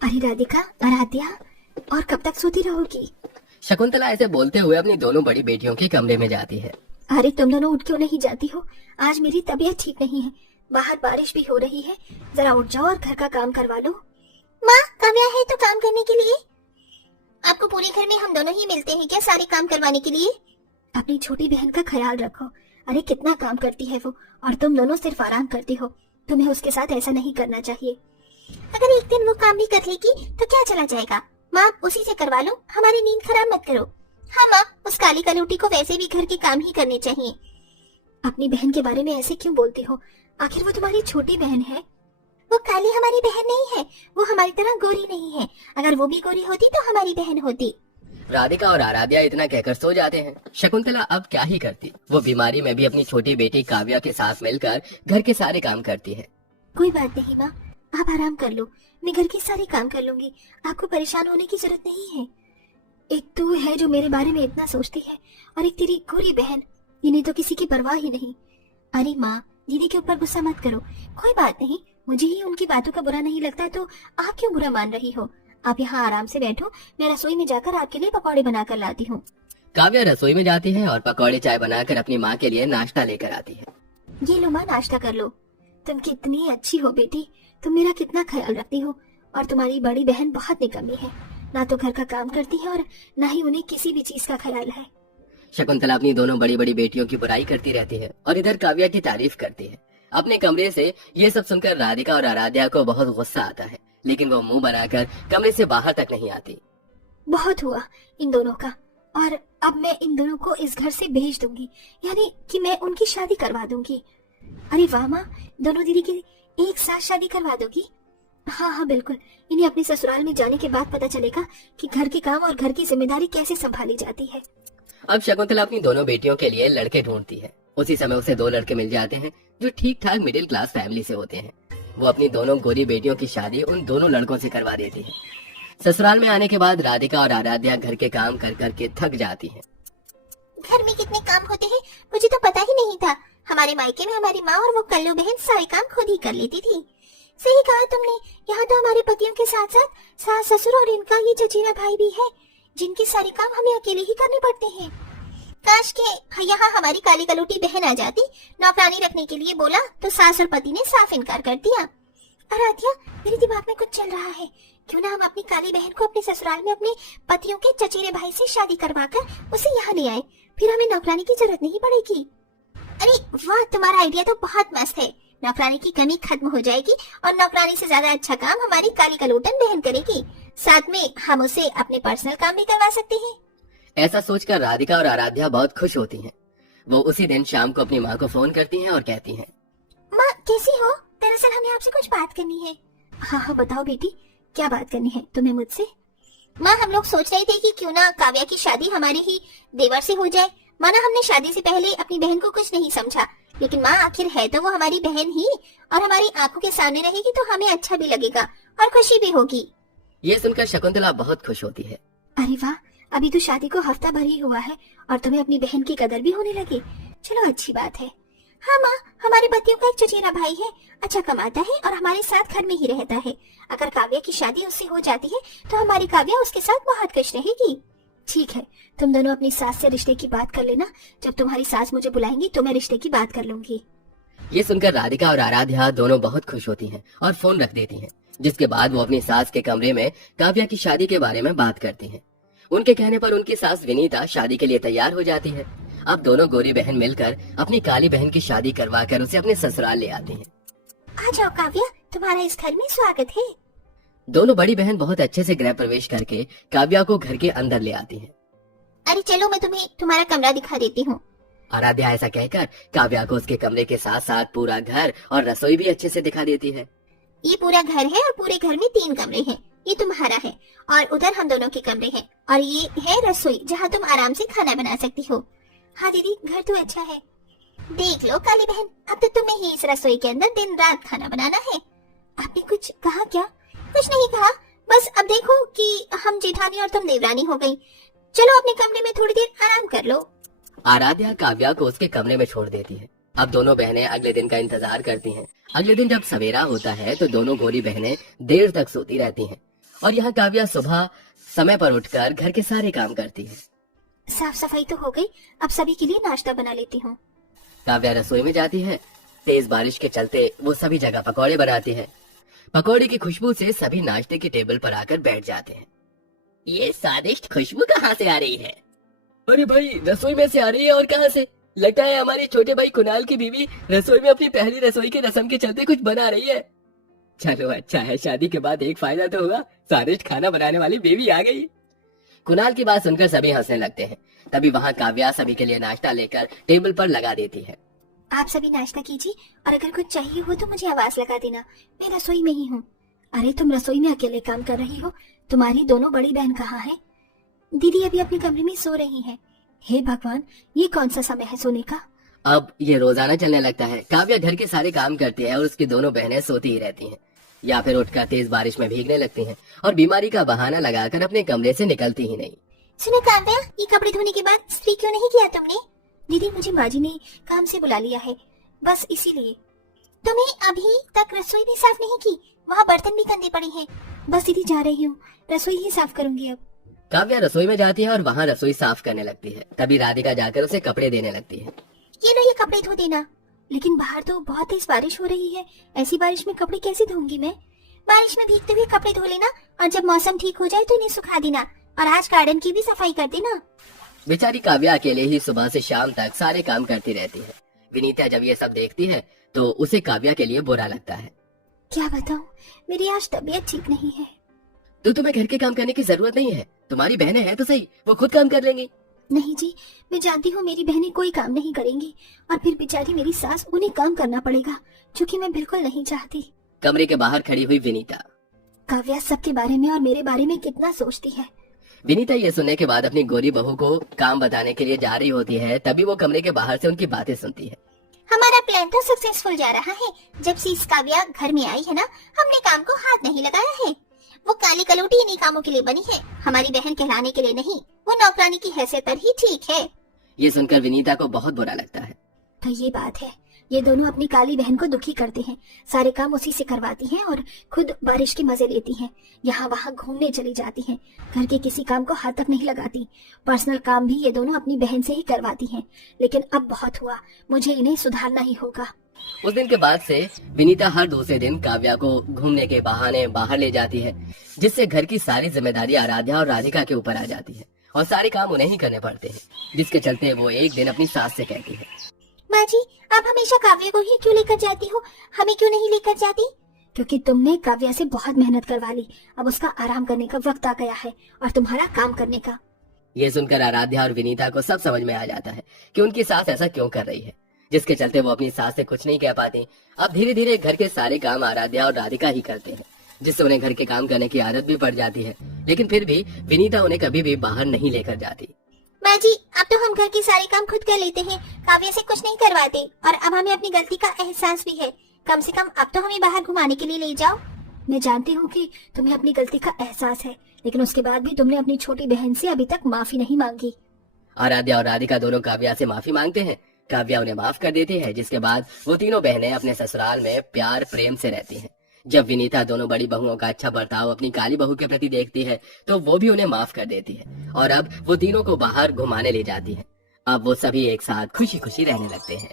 अरे राधिका, आराध्या, और कब तक सोती रहोगी? शकुंतला ऐसे बोलते हुए अपनी दोनों बड़ी बेटियों के कमरे में जाती है। अरे तुम दोनों उठ क्यों नहीं जाती हो? आज मेरी तबीयत ठीक नहीं है, बाहर बारिश भी हो रही है, जरा उठ जाओ और घर का काम करवा लो। माँ, काव्या है तो काम करने के लिए। आपको पूरे घर में हम दोनों ही मिलते हैं क्या सारे काम करवाने के लिए? अपनी छोटी बहन का ख्याल रखो। अरे कितना काम करती है वो, और तुम दोनों सिर्फ आराम करती हो। तुम्हें उसके साथ ऐसा नहीं करना चाहिए। अगर एक दिन वो काम भी कर लेगी तो क्या चला जाएगा? माँ, उसी से करवा लो, हमारी नींद खराब मत करो। हाँ माँ, उस काली कलूटी को वैसे भी घर के काम ही करने चाहिए। अपनी बहन के बारे में ऐसे क्यों बोलती हो? आखिर वो तुम्हारी छोटी बहन है। वो काली हमारी बहन नहीं है, वो हमारी तरह गोरी नहीं है। अगर वो भी गोरी होती तो हमारी बहन होती। राधिका और आराध्या इतना कहकर सो जाते हैं। शकुंतला अब क्या ही करती, वो बीमारी में भी अपनी छोटी बेटी काव्या के साथ मिलकर घर के सारे काम करती है। कोई बात नहीं माँ, आप आराम कर लो, मैं घर के सारे काम कर लूंगी। आपको परेशान होने की जरूरत नहीं है। एक तू है जो मेरे बारे में इतना सोचती है, और एक तेरी गोरी बहन, इन्हें तो किसी की परवाह ही नहीं। अरे माँ, दीदी के ऊपर गुस्सा मत करो। कोई बात नहीं, मुझे ही उनकी बातों का बुरा नहीं लगता, तो आप क्यों बुरा मान रही हो? आप यहाँ आराम से बैठो, मैं रसोई में जाकर आपके लिए पकौड़े बनाकर लाती हूँ। काव्या रसोई में जाती है और पकौड़े चाय बनाकर अपनी माँ के लिए नाश्ता लेकर आती है। ये लो माँ, नाश्ता कर लो। तुम कितनी अच्छी हो बेटी, तुम मेरा कितना ख्याल रखती हो। और तुम्हारी बड़ी बहन बहुत निकम्मी है, ना तो घर का काम करती है और ना ही उन्हें किसी भी चीज का ख्याल है। शकुंतला अपनी दोनों बड़ी बड़ी बेटियों की बुराई करती रहती है और इधर काव्या की तारीफ करती है। अपने कमरे से ये सब सुनकर राधिका और आराध्या को बहुत गुस्सा आता है, लेकिन वो मुंह बनाकर कमरे से बाहर तक नहीं आती। बहुत हुआ इन दोनों का, और अब मैं इन दोनों को इस घर से भेज दूंगी, यानी कि मैं उनकी शादी करवा दूंगी। अरे वाह माँ, दोनों दीदी की एक साथ शादी करवा दोगी? हाँ हाँ बिल्कुल। इन्हें अपने ससुराल में जाने के बाद पता चलेगा कि घर के काम और घर की जिम्मेदारी कैसे संभाली जाती है। अब शकुंतला अपनी दोनों बेटियों के लिए लड़के ढूंढती है। उसी समय उसे दो लड़के मिल जाते हैं जो ठीक ठाक मिडिल क्लास फैमिली से होते हैं। वो अपनी दोनों गोरी बेटियों की शादी उन दोनों लड़कों से करवा देती है। ससुराल में आने के बाद राधिका और आराध्या घर के काम कर करके थक जाती हैं। घर में कितने काम होते हैं मुझे तो पता ही नहीं था। हमारे मायके में हमारी माँ और वो कल्लू बहन सारे काम खुद ही कर लेती थी। सही कहा तुमने, यहाँ तो हमारे पतियों के साथ साथ सास ससुर और इनका ये चचेरा भाई भी है, जिनके सारे काम हमें अकेले ही करने पड़ते हैं। काश के यहाँ हमारी काली कलूटी बहन आ जाती, नौकरानी रखने के लिए बोला तो सास और पति ने साफ इनकार कर दिया। आराध्या, मेरे दिमाग में कुछ चल रहा है। क्यों ना हम अपनी काली बहन को अपने ससुराल में अपने पतियों के चचेरे भाई से शादी करवाकर उसे यहाँ ले आए, फिर हमें नौकरानी की जरूरत नहीं पड़ेगी। अरे वाह, तुम्हारा आइडिया तो बहुत मस्त है। नौकरानी की कमी खत्म हो जाएगी और नौकरानी से ज्यादा अच्छा काम हमारी काली कलूटन बहन करेगी। साथ में हम उसे अपने पर्सनल काम भी करवा सकते हैं। ऐसा सोचकर राधिका और आराध्या बहुत खुश होती हैं। वो उसी दिन शाम को अपनी माँ को फोन करती हैं और कहती हैं, माँ कैसी हो? दरअसल हमें आपसे कुछ बात करनी है। हाँ हाँ बताओ बेटी, क्या बात करनी है तुम्हें मुझसे? माँ, हम लोग सोच रहे थे कि क्यों ना काव्या की शादी हमारी ही देवर से हो जाए। माना हमने शादी से पहले अपनी बहन को कुछ नहीं समझा, लेकिन माँ आखिर है तो वो हमारी बहन ही, और हमारी आंखों के सामने रहेगी तो हमें अच्छा भी लगेगा और खुशी भी होगी। ये सुनकर शकुंतला बहुत खुश होती है। अरे वाह, अभी तो शादी को हफ्ता भर ही हुआ है और तुम्हें अपनी बहन की कदर भी होने लगी। चलो अच्छी बात है। हाँ माँ, हमारे पतियों का एक चचेरा भाई है, अच्छा कमाता है और हमारे साथ घर में ही रहता है। अगर काव्या की शादी उससे हो जाती है तो हमारी काव्या उसके साथ बहुत खुश रहेगी। ठीक है, तुम दोनों अपनी सास से रिश्ते की बात कर लेना। जब तुम्हारी सास मुझे बुलाएंगी तो मैं रिश्ते की बात कर लूंगी। ये सुनकर राधिका और आराध्या दोनों बहुत खुश होती हैं और फोन रख देती हैं, जिसके बाद वो अपनी सास के कमरे में काव्या की शादी के बारे में बात करती हैं। उनके कहने पर उनकी सास विनीता शादी के लिए तैयार हो जाती है। अब दोनों गोरी बहन मिलकर अपनी काली बहन की शादी करवाकर उसे अपने ससुराल ले आती हैं। आ जाओ काव्या, तुम्हारा इस घर में स्वागत है। दोनों बड़ी बहन बहुत अच्छे से गृह प्रवेश करके काव्या को घर के अंदर ले आती हैं। अरे चलो, मैं तुम्हें तुम्हारा कमरा दिखा देती हूँ। आराध्या ऐसा कहकर काव्या को उसके कमरे के साथ साथ पूरा घर और रसोई भी अच्छे से दिखा देती है। ये पूरा घर है और पूरे घर में 3 कमरे हैं। ये तुम्हारा है और उधर हम दोनों के कमरे हैं, और ये है रसोई जहाँ तुम आराम से खाना बना सकती हो। हाँ दीदी, घर तो अच्छा है। देख लो काली बहन, अब तो तुम्हें ही इस रसोई के अंदर दिन रात खाना बनाना है। आपने कुछ कहा क्या? कुछ नहीं कहा, बस अब देखो कि हम जेठानी और तुम देवरानी हो गई। चलो अपने कमरे में थोड़ी देर आराम कर लो। आराध्या काव्या को उसके कमरे में छोड़ देती है। अब दोनों बहनें अगले दिन का इंतजार करती हैं। अगले दिन जब सवेरा होता है तो दोनों गोरी बहनें देर तक सोती रहती हैं और यहाँ काव्या सुबह समय पर उठकर घर के सारे काम करती है। साफ सफाई तो हो गई, अब सभी के लिए नाश्ता बना लेती हूँ। काव्या रसोई में जाती है। तेज बारिश के चलते वो सभी जगह पकौड़े बनाती है। पकौड़े की खुशबू से सभी नाश्ते की टेबल पर आकर बैठ जाते हैं। ये स्वादिष्ट खुशबू कहाँ से आ रही है? अरे भाई, रसोई में से आ रही है, और कहाँ से? लगता है हमारे छोटे भाई कुणाल की बीवी रसोई में अपनी पहली रसोई की रस्म के चलते कुछ बना रही है। चलो अच्छा है, शादी के बाद एक फायदा तो हुआ, स्वादिष्ट खाना बनाने वाली बीवी आ गई। कुणाल की बात सुनकर सभी हंसने लगते हैं। तभी वहाँ काव्या सभी के लिए नाश्ता लेकर टेबल पर लगा देती है। आप सभी नाश्ता कीजिए, और अगर कुछ चाहिए हो तो मुझे आवाज लगा देना, मैं रसोई में ही हूँ। अरे तुम रसोई में अकेले काम कर रही हो, तुम्हारी दोनों बड़ी बहन कहाँ है? दीदी अभी अपने कमरे में सो रही है। हे भगवान, ये कौन सा समय है सोने का? अब ये रोजाना चलने लगता है। काव्या घर के सारे काम करती है और उसकी दोनों बहनें सोती ही रहती हैं, या फिर उठकर तेज बारिश में भीगने लगती हैं और बीमारी का बहाना लगाकर अपने कमरे से निकलती ही नहीं। सुनो काव्या, ये कपड़े धोने के बाद इस्त्री क्यों नहीं किया तुमने? दीदी मुझे माजी ने काम से बुला लिया है, बस इसीलिए। तुम्हें अभी तक रसोई भी साफ नहीं की, वहाँ बर्तन भी गंदे पड़े हैं। बस दीदी जा रही हूँ, रसोई ही साफ करूंगी अब। काव्या रसोई में जाती है और वहाँ रसोई साफ करने लगती है। तभी राधिका जाकर उसे कपड़े देने लगती है। ये लो, ये कपड़े धो देना। लेकिन बाहर तो बहुत तेज बारिश हो रही है, ऐसी बारिश में कपड़े कैसे धोऊंगी मैं? बारिश में भीगते हुए कपड़े धो लेना, और जब मौसम ठीक हो जाए तो इन्हें सुखा देना, और आज गार्डन की भी सफाई कर देना। बेचारी काव्या अकेले ही सुबह से शाम तक सारे काम करती रहती है। विनीता जब ये सब देखती है तो उसे काव्या के लिए बुरा लगता है। क्या बताऊं, मेरी आज तबीयत ठीक नहीं है। तो तुम्हें घर के काम करने की जरूरत नहीं है, तुम्हारी बहनें हैं तो सही, वो खुद काम कर लेंगी। नहीं जी, मैं जानती हूँ मेरी बहनें कोई काम नहीं करेंगी, और फिर बेचारी मेरी सास, उन्हें काम करना पड़ेगा, जो कि मैं बिल्कुल नहीं चाहती। कमरे के बाहर खड़ी हुई विनीता। काव्या सबके बारे में और मेरे बारे में कितना सोचती है। विनीता ये सुनने के बाद अपनी गोरी बहू को काम बताने के लिए जा रही होती है। तभी वो कमरे के बाहर से उनकी बातें सुनती है। हमारा प्लान तो सक्सेसफुल जा रहा है। जब से इस काव्या घर में आई है ना, हमने काम को हाथ नहीं लगाया है। वो काली कलौटी इन्हीं कामों के लिए बनी है, हमारी बहन कहलाने के लिए नहीं। वो नौकरानी की हैसियत पर ही ठीक है। ये सुनकर विनीता को बहुत बुरा लगता है। तो ये बात है, ये दोनों अपनी काली बहन को दुखी करते हैं, सारे काम उसी से करवाती हैं और खुद बारिश के मजे लेती हैं, यहाँ वहाँ घूमने चली जाती हैं, घर के किसी काम को हाथ तक नहीं लगाती। पर्सनल काम भी ये दोनों अपनी बहन से ही करवाती हैं। लेकिन अब बहुत हुआ, मुझे इन्हें सुधारना ही होगा। उस दिन के बाद से विनीता हर दूसरे दिन काव्या को घूमने के बहाने बाहर ले जाती है, जिससे घर की सारी जिम्मेदारी आराध्या और राधिका के ऊपर आ जाती है और सारे काम उन्हें ही करने पड़ते हैं, जिसके चलते वो एक दिन अपनी सास से कहती है, माँ जी, आप हमेशा काव्या को ही क्यों लेकर जाती हो, हमें क्यों नहीं लेकर जाती? क्योंकि तुमने काव्या से बहुत मेहनत करवा ली, अब उसका आराम करने का वक्त आ गया है और तुम्हारा काम करने का। ये सुनकर आराध्या और विनीता को सब समझ में आ जाता है कि उनकी सास ऐसा क्यों कर रही है, जिसके चलते वो अपनी सास से कुछ नहीं कह पाती। अब धीरे धीरे घर के सारे काम आराध्या और राधिका ही करते हैं, जिससे उन्हें घर के काम करने की आदत भी पड़ जाती है। लेकिन फिर भी विनीता उन्हें कभी भी बाहर नहीं लेकर जाती। माँ जी, अब तो हम घर के सारे काम खुद कर लेते हैं, काव्या से कुछ नहीं करवाते, और अब हमें अपनी गलती का एहसास भी है। कम से कम अब तो हमें बाहर घुमाने के लिए ले जाओ। मैं जानती हूँ कि तुम्हें अपनी गलती का एहसास है, लेकिन उसके बाद भी तुमने अपनी छोटी बहन से अभी तक माफी नहीं मांगी। आराध्या और राधिका दोनों काव्या से माफी मांगते हैं। काव्या उन्हें माफ कर देती है, जिसके बाद वो तीनों बहनें अपने ससुराल में प्यार प्रेम से रहती हैं। जब विनीता दोनों बड़ी बहुओं का अच्छा बर्ताव अपनी काली बहू के प्रति देखती है तो वो भी उन्हें माफ कर देती है और अब वो तीनों को बाहर घुमाने ले जाती है। अब वो सभी एक साथ खुशी खुशी रहने लगते हैं।